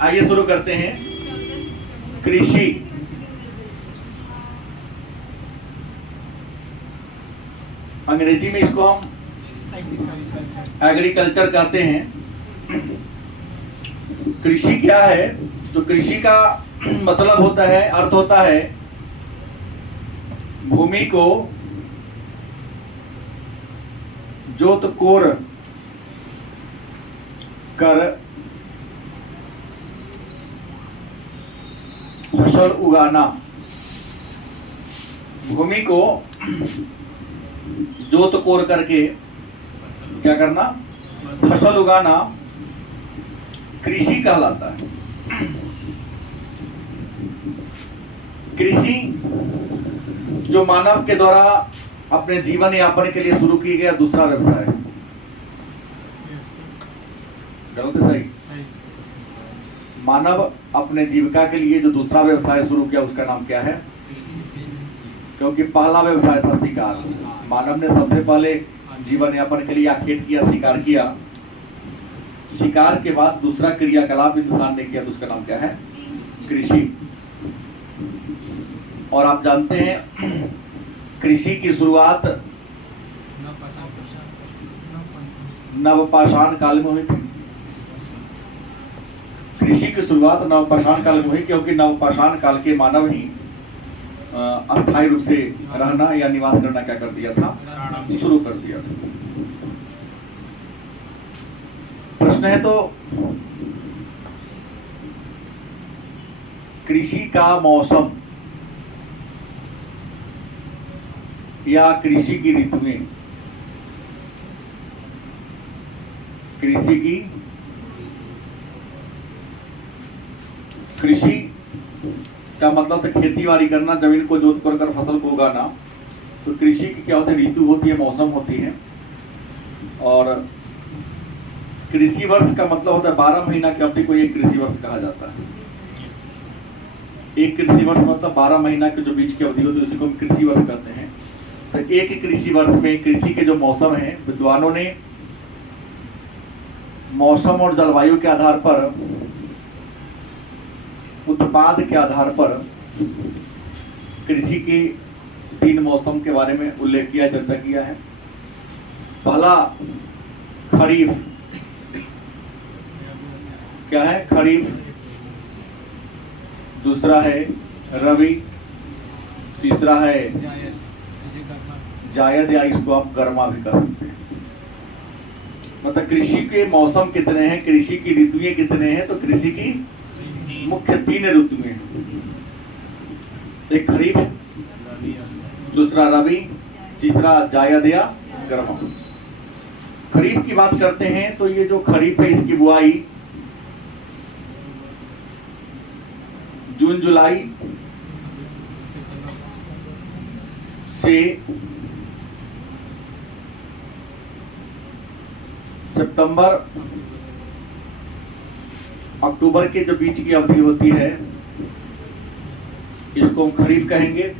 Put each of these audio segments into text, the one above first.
आइए शुरू करते हैं। कृषि अंग्रेजी में इसको हम एग्रीकल्चर कहते हैं। कृषि क्या है? तो कृषि का मतलब होता है, अर्थ होता है भूमि को जोत कोर कर फसल उगाना। भूमि को जोत कोर करके क्या करना? फसल उगाना कृषि कहलाता है। कृषि जो मानव के द्वारा अपने जीवन यापन के लिए शुरू किया गया दूसरा व्यवसाय है। गलत है? सही? मानव अपने जीविका के लिए जो दूसरा व्यवसाय शुरू किया उसका नाम क्या है? क्योंकि पहला व्यवसाय था शिकार। मानव ने सबसे पहले जीवन यापन के लिए या खेत किया, शिकार किया। शिकार के बाद दूसरा क्रियाकलाप इंसान ने किया तो उसका नाम क्या है? कृषि। और आप जानते हैं कृषि की शुरुआत नवपाषाण काल में हुई थी। कृषि की शुरुआत नवपाषाण काल में हुई क्योंकि नवपाषाण काल के मानव ही अस्थायी रूप से रहना या निवास करना क्या कर दिया था? शुरू कर दिया था। प्रश्न है तो कृषि का मौसम या कृषि की ऋतुएं, कृषि का मतलब तो खेती बाड़ी करना, जमीन को जोत कर फसल को उगाना। तो कृषि की क्या होती है? ऋतु होती है, मौसम होती है। और कृषि वर्ष का मतलब होता है 12 महीना की अवधि को एक कृषि वर्ष कहा जाता है। एक कृषि वर्ष मतलब 12 महीना के जो बीच की अवधि होती है उसी को हम कृषि वर्ष कहते हैं। तो एक कृषि वर्ष में कृषि के जो मौसम है, विद्वानों ने मौसम और जलवायु के आधार पर, उत्पाद के आधार पर कृषि के 3 मौसम के बारे में उल्लेख किया, चर्चा किया है। पहला खरीफ, क्या है? खरीफ। दूसरा है रबी। तीसरा है जायद, या इसको आप गर्मा भी कह सकते हैं। मतलब कृषि के मौसम कितने हैं, कृषि की ऋतुएं कितने हैं? तो कृषि की मुख्य 3 ऋतुएं हैं। एक खरीफ, दूसरा रबी, तीसरा जायद या गर्मा। खरीफ की बात करते हैं तो ये जो खरीफ है इसकी बुआई जून जुलाई से सितंबर अक्टूबर के जो बीच की अवधि होती है इसको हम खरीफ कहेंगे।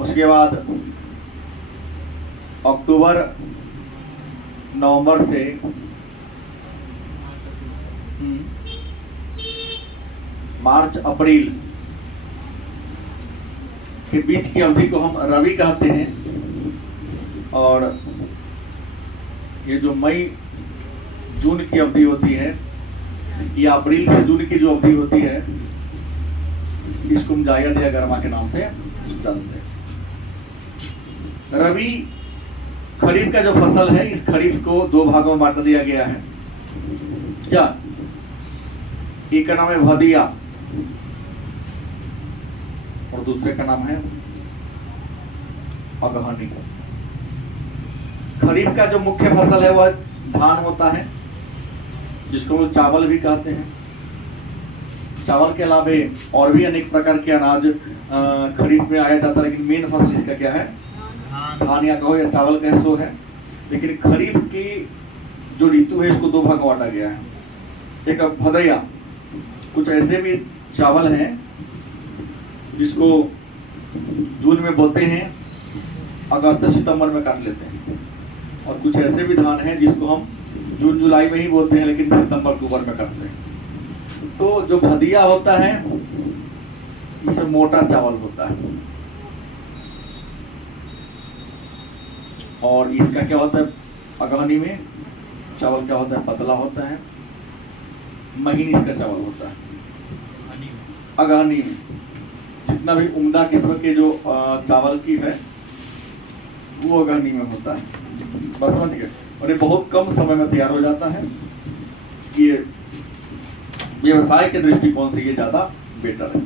उसके बाद अक्टूबर नवंबर से मार्च अप्रैल के बीच की अवधि को हम रबी कहते हैं। और ये जो मई जून की अवधि होती है या अप्रैल से जून की जो अवधि होती है इसको हम जायद या गर्मा के नाम से जानते हैं। रबी खरीफ का जो फसल है, इस खरीफ को 2 भागों में बांट दिया गया है। क्या? एक का नाम है भदिया और दूसरे का नाम है अगहनी। खरीफ का जो मुख्य फसल है वह धान होता है, जिसको हम चावल भी कहते हैं। चावल के अलावे और भी अनेक प्रकार के अनाज खरीफ में आया जाता है, लेकिन मेन फसल इसका क्या है? धान या कहो या चावल कहे सो है। लेकिन खरीफ की जो ऋतु है इसको 2 भाग में बांटा गया है। एक भदैया, कुछ ऐसे भी चावल हैं जिसको जून में बोते हैं, अगस्त सितंबर में काट लेते हैं। और कुछ ऐसे भी धान हैं जिसको हम जून जुलाई में ही बोते हैं लेकिन सितंबर अक्टूबर में करते हैं। तो जो भदिया होता है इसमें मोटा चावल होता है, और इसका क्या होता है, अगहनी में चावल क्या होता है, पतला होता है, महीन इसका चावल होता है। अगहनी में जितना भी उम्दा किस्म के जो चावल की है वो अगहनी में होता है। बासमती का, और ये बहुत कम समय में तैयार हो जाता है। ये व्यवसाय के दृष्टिकोण से ये ज्यादा बेटर है।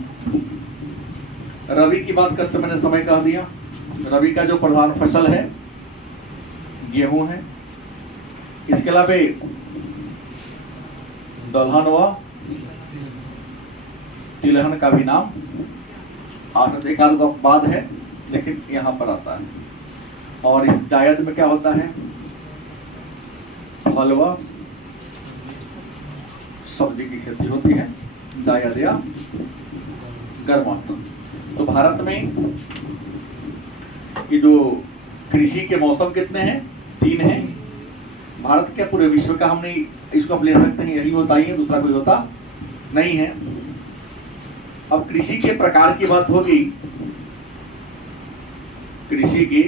रबी की बात करते मैंने समय कह दिया। रबी का जो प्रधान फसल है गेहूं है। इसके अलावा दलहन व तिलहन का भी नाम आ सकता है, एक आध बाद है लेकिन यहाँ पर आता है। और इस जायद में क्या होता है, फल व सब्जी की खेती होती है, जायद या गर्मांतन। तो भारत में ये जो कृषि के मौसम कितने हैं, 3 हैं। भारत क्या पूरे विश्व का हम नहीं इसको आप ले सकते हैं, यही होता ही है, दूसरा कोई होता नहीं है। अब कृषि के प्रकार की बात होगी। कृषि की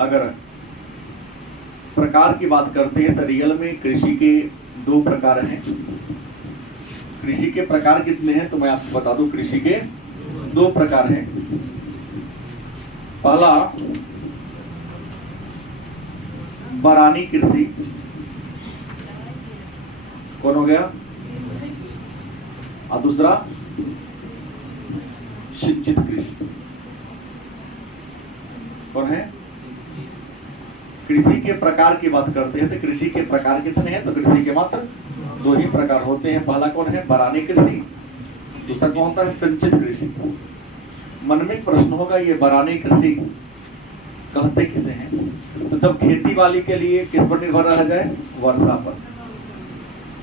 अगर प्रकार की बात करते हैं तो रियल में कृषि के 2 प्रकार हैं। कृषि के प्रकार कितने हैं तो मैं आपको बता दूं, कृषि के 2 प्रकार हैं। पहला बरानी कृषि, कौन हो गया, और दूसरा सिंचित कृषि। कौन है, कृषि के प्रकार की बात करते हैं तो कृषि के प्रकार कितने हैं तो कृषि के मात्र 2 ही प्रकार होते हैं। पहला कौन है, बरानी कृषि, दूसरा कौन होता है, सिंचित कृषि। मन में प्रश्न होगा ये बरानी कृषि कहते किसे हैं, तो जब खेती बाड़ी के लिए किस पर निर्भर रह जाए, वर्षा पर।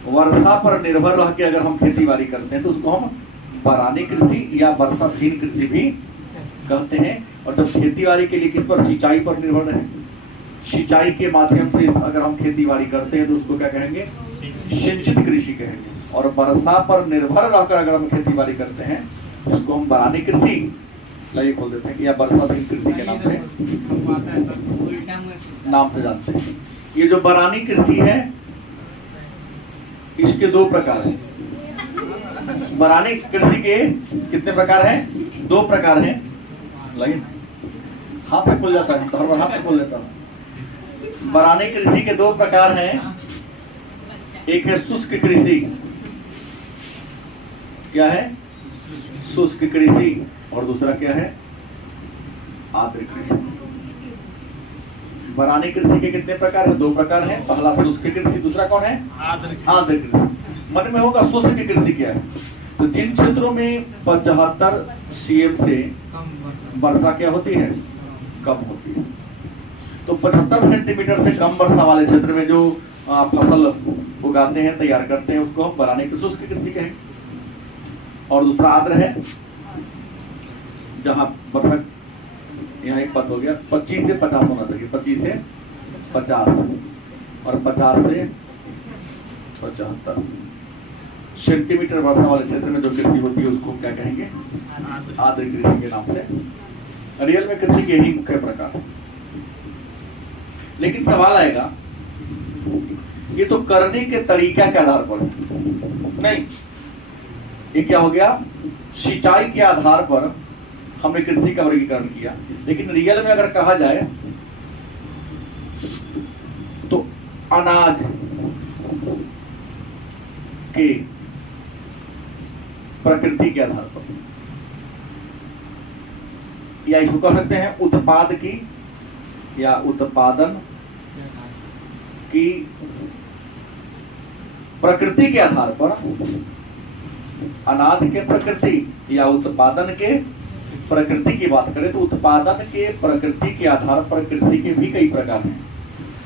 वर्षा पर निर्भर रह के अगर हम खेती बाड़ी करते हैं तो उसको हम बरानी कृषि या वर्षाधीन कृषि भी कहते हैं। और जब खेती बाड़ी के लिए किस पर, सिंचाई पर निर्भर रहे, सिंचाई के माध्यम से अगर हम खेती बाड़ी करते हैं तो उसको क्या कहेंगे, सिंचित कृषि कहेंगे। और वर्षा पर निर्भर रहकर अगर हम खेती बाड़ी करते हैं उसको हम बरानी कृषि लाइए खोल देते हैं, या वर्षाधीन कृषि के नाम से जानते हैं। ये जो बरानी कृषि है इसके 2 प्रकार हैं। बरानी कृषि के कितने प्रकार हैं, 2 प्रकार हैं। लाइए हाथ से खोल जाता है, तो हर बार हाथ से खोल लेता हूं। बरानी कृषि के 2 प्रकार हैं। एक है शुष्क कृषि, क्या है, शुष्क कृषि, और दूसरा क्या है, आर्द्र कृषि। बरानी कृषि के कितने प्रकार हैं, 2 प्रकार हैं। पहला शुष्क कृषि, दूसरा कौन है, आर्द्र कृषि। मन में होगा शुष्क कृषि क्या है, तो जिन क्षेत्रों में 75 cm से वर्षा क्या होती है, कम होती है, तो 75 सेंटीमीटर से कम वर्षा वाले क्षेत्र में जो फसल उगाते हैं, तैयार करते हैं, उसको हम बरानी की शुष्क कृषि कहेंगे। और दूसरा आर्द्र है, जहां वर्षा, यहाँ एक पद हो गया, 25 से 50 होना चाहिए, 25 से 50 और 50 से 75 सेंटीमीटर वर्षा वाले क्षेत्र में जो कृषि होती है उसको क्या कहेंगे, आर्द्र कृषि के नाम से। रियल में कृषि के यही मुख्य प्रकार। लेकिन सवाल आएगा, ये तो करने के तरीका के आधार पर नहीं, ये क्या हो गया, सिंचाई के आधार पर हमने कृषि का वर्गीकरण किया। लेकिन रियल में अगर कहा जाए तो अनाज के प्रकृति के आधार पर, या इसको कह सकते हैं उत्पाद की या उत्पादन की प्रकृति के आधार पर, अनाज के प्रकृति या उत्पादन के प्रकृति की बात करें तो उत्पादन के प्रकृति के आधार पर कृषि के भी कई प्रकार हैं।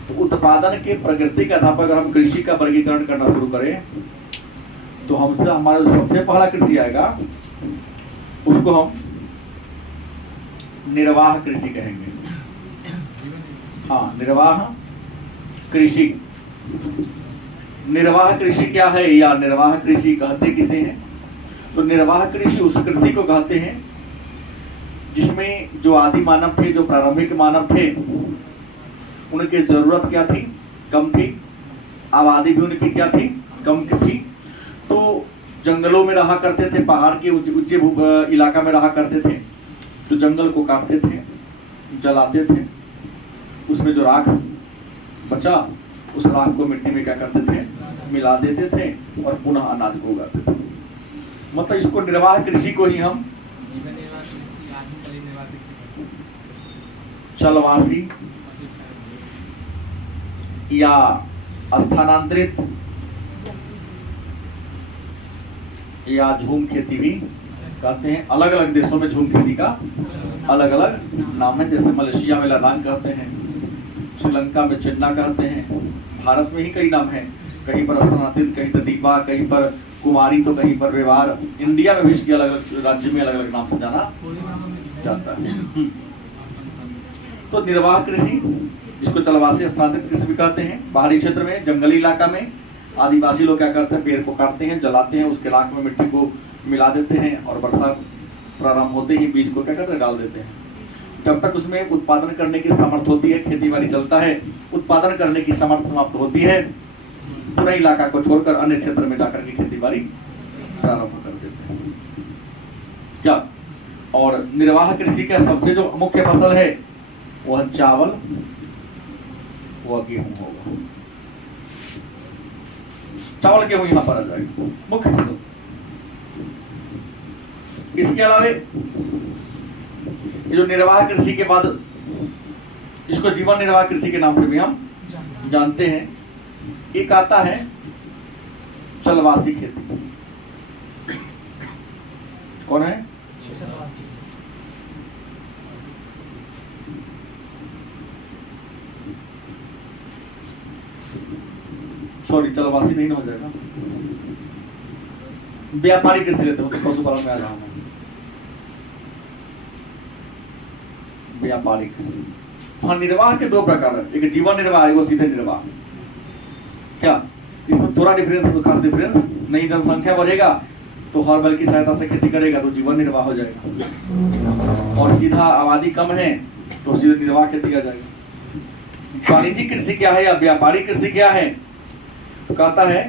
तो उत्पादन के प्रकृति के आधार पर अगर हम कृषि का वर्गीकरण करना शुरू करें तो हमसे हमारा जो सबसे पहला कृषि आएगा उसको हम निर्वाह कृषि कहेंगे। हाँ, निर्वाह कृषि। निर्वाह कृषि क्या है या निर्वाह कृषि कहते किसे हैं? तो निर्वाह कृषि उस कृषि को कहते हैं जिसमें जो आदि मानव थे, जो प्रारंभिक मानव थे, उनकी जरूरत क्या थी? कम थी। आबादी भी उनकी क्या थी? कम थी। तो जंगलों में रहा करते थे, पहाड़ के ऊंचे इलाका में रहा करते थे, तो जंगल को काटते थे, जलाते थे, उसमें जो राख बचा उस राख को मिट्टी में क्या करते थे? मिला देते थे और पुनः अनाज को उगाते थे। मतलब इसको निर्वाह कृषि को ही हम चलवासी या स्थानांतरित या झूम खेती भी कहते हैं। अलग अलग देशों में झूम खेती का अलग अलग नाम है। जैसे मलेशिया में लदान कहते हैं, श्रीलंका में चिन्ना कहते हैं, भारत में ही कई नाम हैं, कहीं पर स्थानांतरित, कहीं पर दीपा, कहीं पर कुमारी, तो कहीं पर व्यवहार। इंडिया में भी इसके अलग अलग राज्य में अलग अलग नाम से जाना जाता है। तो निर्वाह कृषि, जिसको चलवासी स्थानांतरित कृषि भी कहते हैं। बाहरी क्षेत्र में, जंगली इलाका में आदिवासी लोग क्या करते हैं? पेड़ को काटते हैं, जलाते हैं, उसके राख में मिट्टी को मिला देते हैं और वर्षा प्रारंभ होते ही बीज को क्या करते हैं? डाल देते हैं। जब तक उसमें उत्पादन करने की सामर्थ होती है, खेती बाड़ी चलता है, उत्पादन करने की सामर्थ समाप्त होती है, पूरे इलाका को छोड़कर अन्य क्षेत्र में जाकर के खेती बाड़ी प्रारंभ कर देते हैं। क्या? और निर्वाह कृषि का सबसे जो मुख्य फसल है वह चावल, वह गेहूं होगा। चावल गेहूं यहां पर आ जाएगा, मुख्य फसल। इसके अलावे ये जो निर्वाह कृषि के बाद, इसको जीवन निर्वाह कृषि के नाम से भी हम जानते हैं। एक आता है चलवासी खेती। कौन है? सॉरी, चलवासी नहीं हो जाएगा, व्यापारिक कृषि लेते हो, तो पशुपालन में आ रहा हूं। व्यापारिक। हाँ, निर्वाह के दो प्रकार है, एक जीवन निर्वाह है, वो सीधे निर्वाह। क्या इसमें थोड़ा डिफरेंस है? तो खास डिफरेंस नहीं। जनसंख्या बढ़ेगा तो हर बल की सहायता से खेती करेगा तो जीवन निर्वाह हो जाएगा, और सीधा आबादी कम है तो सीधे निर्वाह खेती आ जाएगा। वाणिज्यिक कृषि क्या है या व्यापारिक कृषि क्या है? तो कहता है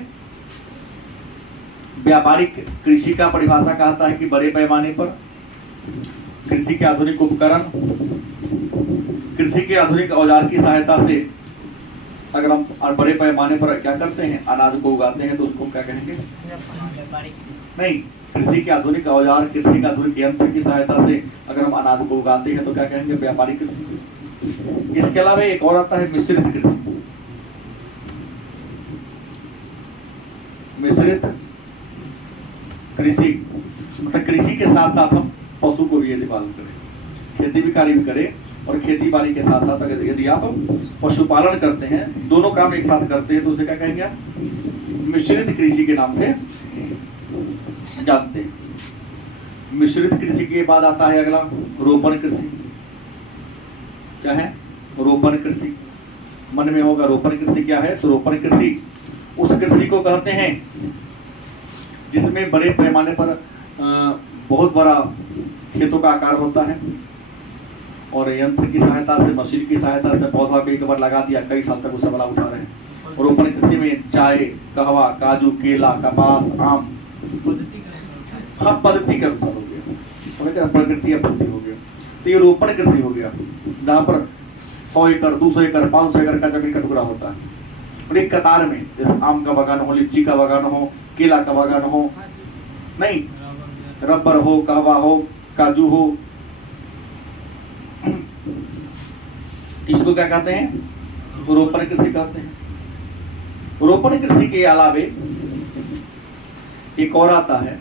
व्यापारिक कृषि का परिभाषा कहता है कि बड़े पैमाने पर कृषि के आधुनिक उपकरण, कृषि के आधुनिक औजार की सहायता से अगर हम बड़े पैमाने पर क्या करते हैं? अनाज को उगाते हैं, तो उसको क्या कहेंगे? नहीं, कृषि के आधुनिक औजार, कृषि के आधुनिक यंत्र की सहायता से अगर हम अनाज को उगाते हैं तो क्या कहेंगे? व्यापारिक कृषि। इसके अलावा एक और आता है मिश्रित कृषि। मिश्रित कृषि मतलब कृषि के साथ साथ हम पशु को भी यदि पालन करें, खेती भी कार्य भी करें, और खेती बाड़ी के साथ साथ अगर यदि आप पशुपालन करते हैं, दोनों काम एक साथ करते हैं, तो उसे क्या कहेंगे? मिश्रित कृषि के नाम से जानते हैं। मिश्रित कृषि के बाद आता है अगला रोपण कृषि। क्या है? रोपण कृषि। मन में होगा रोपण कृषि क्या है? तो रोपण कृषि उस कृषि को कहते हैं जिसमें बड़े पैमाने पर बहुत बड़ा खेतों का आकार होता है, और यंत्र की सहायता से, मशीन की सहायता से पौधा को एक बार लगा दिया, कई साल तक उसे बड़ा उठा रहे हैं। रोपण कृषि में चाय, कहवा, काजू, केला, कपास, आम, हाँ, पद्धति के अनुसार हो गया, प्रकृति या पद्धति हो गया। तो ये रोपण कृषि हो गया, जहाँ पर 100 एकड़, 200 एकड़, 500 एकड़ का जमीन का टुकड़ा होता है, और एक कतार में, जैसे आम का बागान हो, लीची का बागान हो, केला का बागान हो, नहीं, रबर हो, कहवा हो, काजू हो, इसको क्या कहते हैं? रोपण कृषि कहते हैं। रोपण कृषि के अलावे एक और आता है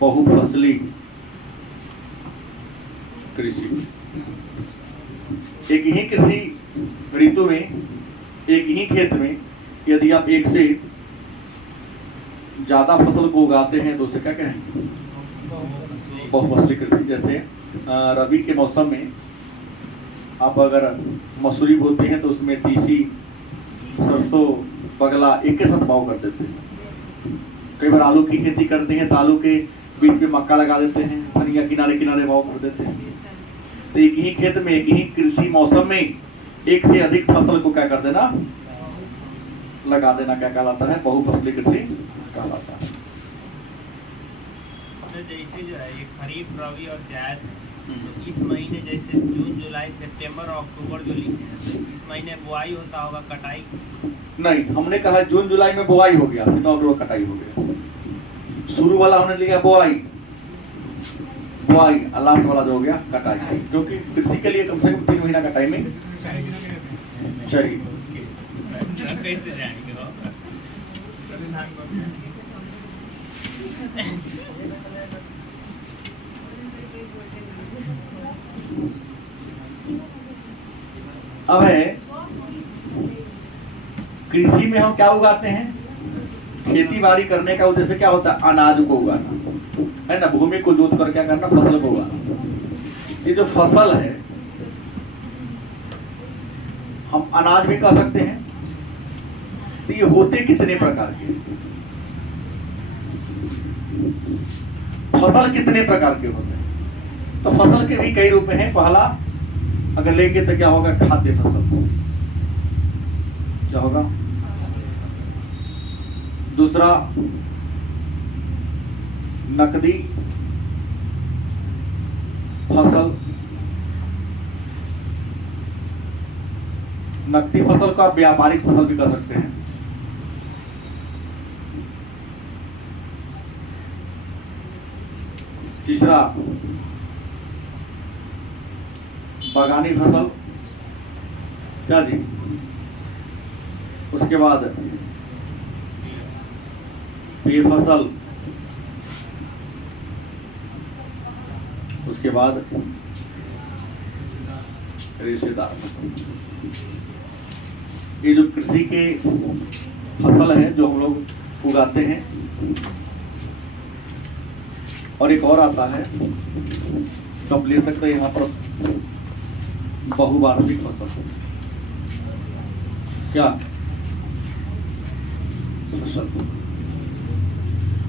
बहुफसली कृषि। एक ही कृषि ऋतु में, एक ही खेत में यदि आप एक से ज्यादा फसल को उगाते हैं तो उसे क्या कहेंगे? बहुफसली कृषि। जैसे रबी के मौसम में आप अगर मसूरी बोते हैं तो उसमें तीसी, सरसों, बगला एक के साथ भाव कर देते हैं। कई बार आलू की खेती करते हैं तो आलू के बीच में मक्का लगा देते हैं, धनिया किनारे किनारे भाव कर देते हैं। तो एक ही खेत में, एक ही कृषि मौसम में एक से अधिक फसल को क्या कर देना, लगा देना, क्या कहलाता है, बहुफसली कृषि कहलाता है। तो जैसे जो है ये खरीफ, रबी और जायद, तो इस महीने जैसे जून, जुलाई, सितंबर और अक्टूबर जो लिखे हैं, तो इस महीने बुआई होता होगा, कटाई नहीं, हमने कहा जून जुलाई में बुआई हो गया, सितंबर अक्टूबर कटाई हो गया। शुरू वाला हमने लिया बुआई, बुआई और लास्ट वाला जो हो गया कटाई, क्योंकि कृषि के लिए कम से कम 3 महीना का टाइमिंग चाहिए। कैसे जाएंगे अब है कृषि में हम क्या उगाते हैं, खेती बाड़ी करने का उद्देश्य क्या होता है, अनाज को उगाना है ना, भूमि को जोत कर क्या करना, फसल को उगाना। ये जो फसल है हम अनाज भी कह सकते हैं। तो ये होते कितने प्रकार के, फसल कितने प्रकार के होते हैं, तो फसल के भी कई रूप हैं। पहला अगर लेंगे तो क्या होगा, खाद्य फसल, क्या होगा। दूसरा नकदी फसल, नकदी फसल को आप व्यापारिक फसल भी कर सकते हैं। तीसरा बागानी फसल, क्या जी, उसके बाद पेय फसल, उसके बाद रेशेदार फसल। ये जो कृषि के फसल है जो हम लोग उगाते हैं। और एक और आता है तो आप ले सकते हैं यहाँ पर बहुवार्षिक फसल, क्या फसल।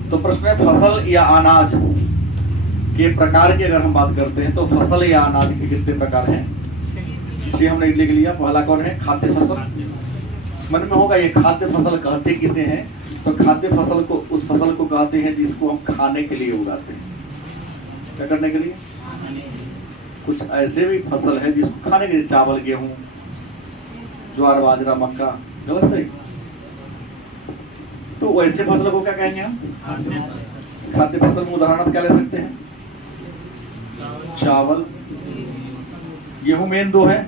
तो प्रश्न है फसल या अनाज के प्रकार की अगर हम बात करते हैं तो फसल या अनाज के कितने प्रकार हैं, 6 हमने लिख लिया। पहला कौन है, खाद्य फसल। मन में होगा ये खाद्य फसल कहते किसे हैं, तो खाद्य फसल को उस फसल को कहते हैं जिसको हम खाने के लिए उगाते हैं। क्या करने के लिए, कुछ ऐसे भी फसल है जिसको खाने के लिए, चावल, गेहूं, ज्वार, बाजरा, मक्का, गलत सही। तो वैसे फसल को क्या कहेंगे हम, खाद्य फसल में उदाहरण आप क्या ले सकते हैं, चावल, गेहूं मेन 2 है,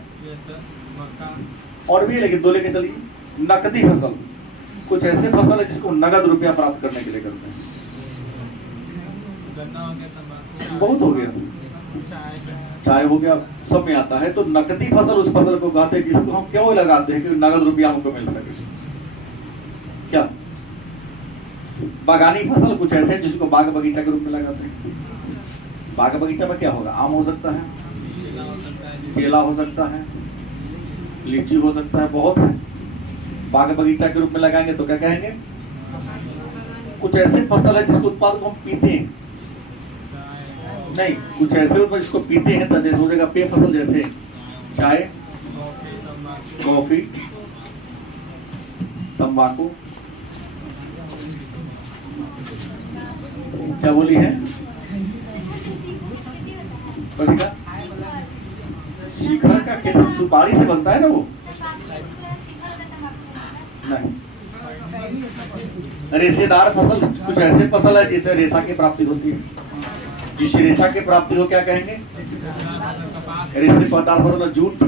और भी है लेकिन 2 लेके चलिए। नकदी फसल, कुछ ऐसे फसल है जिसको नगद रुपया प्राप्त करने के लिए करते हैं। बहुत हो गया, चाय हो गया, सब में आता है। तो नकदी फसल उस फसल को कहते हैं जिसको हम क्यों लगाते हैं कि नगद रुपया हमको मिल सके। क्या बागानी फसल, कुछ ऐसे है जिसको बाग बगीचा के रूप में लगाते हैं। बाग बगीचा में क्या होगा, आम हो सकता है, केला हो सकता है, लीची हो सकता है, बहुत है। बाग बगीचा के रूप में लगाएंगे तो क्या कहेंगे, कुछ ऐसे फसल है जिसको उत्पाद को हम पीते हैं, नहीं कुछ ऐसे उत्पाद जिसको पीते हैं, तो जैसे हो जाएगा पेय फसल, जैसे चाय, कॉफी, तंबाकू, क्या बोली है, शिखर का खेती सुपारी से बनता है ना वो, नहीं। रेशेदार फसल, कुछ ऐसे फसल है जिससे रेशा की प्राप्ति होती है, जिस रेशा की प्राप्ति हो क्या कहेंगे, रेशे पदार्थ मतलब जूट,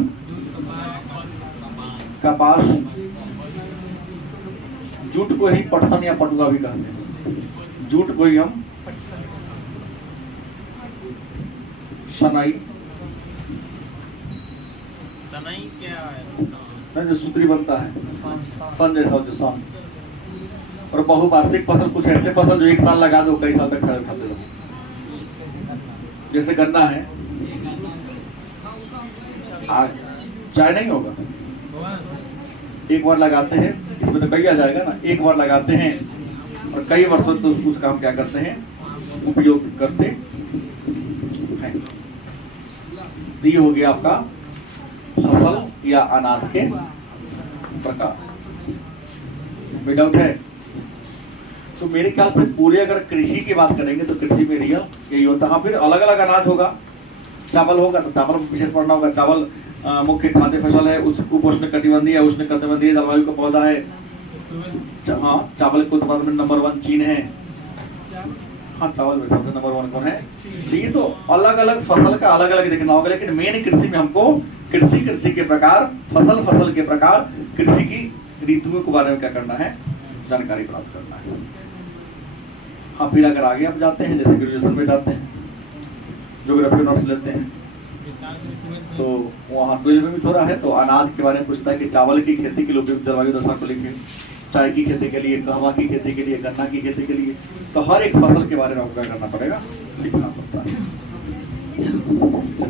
कपास, जूट को ही पटसन या पटुआ भी कहते हैं, जूट को ही हम सनाई, सनाई क्या है, जो सूत्री बनता है, सन जैसा जो सन। और बहुवार्षिक फसल, कुछ ऐसे फसल जो 1 साल लगा दो कई साल तक खाते रहो, जैसे गन्ना है, चाय नहीं होगा, एक बार लगाते हैं, इसमें तो कई आ जाएगा ना, एक बार लगाते हैं और कई वर्षों तो उसका हम क्या करते हैं, उपयोग करते हैं। तो ये हो गया आपका फसल या अनाज के प्रकार। कोई डाउट है? तो मेरे ख्याल से पूरे अगर कृषि की बात करेंगे तो कृषि में रियल यही होता है। हाँ, फिर अलग अलग अनाज होगा, चावल होगा तो चावल विशेष पढ़ना होगा। चावल मुख्य खाद्य फसल है, उपोष्ण कटिबंधीय है, उष्ण कटिबंधीय जलवायु का पौधा है। हाँ, चावल के उत्पादन में नंबर 1 चीन है। हाँ, चावल में सबसे नंबर 1 कौन है? ठीक है। तो अलग अलग फसल का अलग अलग देखना होगा, लेकिन मेन कृषि में हमको कृषि के प्रकार, फसल के प्रकार, कृषि की ऋतुओं के बारे में क्या करना है, जानकारी प्राप्त करना है। हाँ, फिर अगर आगे आप जाते हैं, जैसे ग्रेजुएशन में जाते हैं, ज्योग्राफी नोट्स लेते हैं, तो वहाँ 12 में भी थोड़ा है, तो अनाज के बारे में पूछता है कि चावल की खेती के लिए उपयुक्त जलवायु दशा को लिखें, चाय की खेती के लिए, कहवा की खेती के लिए, गन्ना की खेती के लिए। तो हर एक फसल के बारे में आपको क्या करना पड़ेगा, लिखना पड़ता है।